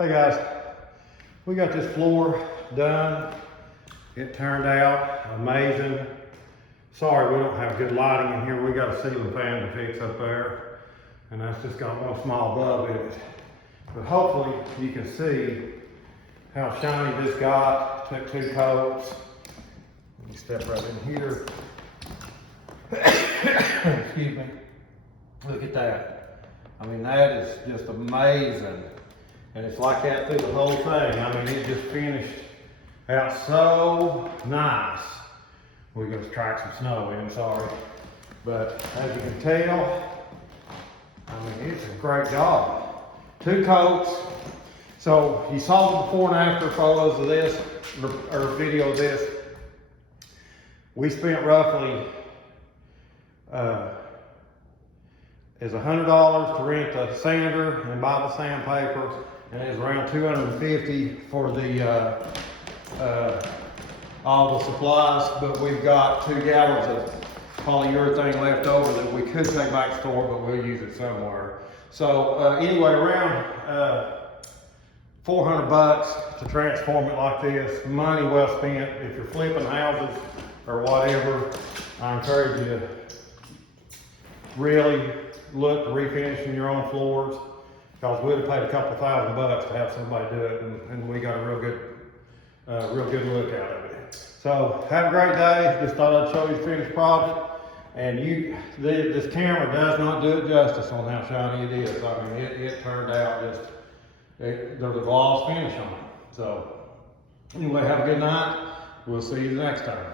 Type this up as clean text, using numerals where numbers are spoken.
Hey guys, we got this floor done. It turned out amazing. Sorry we don't have good lighting in here. We got a ceiling fan to fix up there, and that's just got one small bulb in it. But hopefully you can see how shiny this got. Took 2 coats. Let me step right in here. Excuse me. Look at that. I mean, that is just amazing. And it's like that through the whole thing. I mean, it just finished out so nice. We're going to track some snow in, sorry. But as you can tell, I mean, it's a great job. 2 coats. So you saw the before and after photos of this, or video of this. We spent roughly, is $100 to rent the sander and buy the sandpaper, and it's around $250 for the all the supplies. But we've got 2 gallons of polyurethane left over that we could take back to the store, but we'll use it somewhere. So anyway, around $400 to transform it like this. Money well spent. If you're flipping houses or whatever, I encourage you to really look to refinishing your own floors, because we'd have paid a couple $1,000 to have somebody do it, and we got a real good look out of it. So have a great day. Just thought I'd show you the finished product. And this camera does not do it justice on how shiny it is. I mean, it turned out just, there's a gloss finish on it. So anyway, have a good night. We'll see you the next time.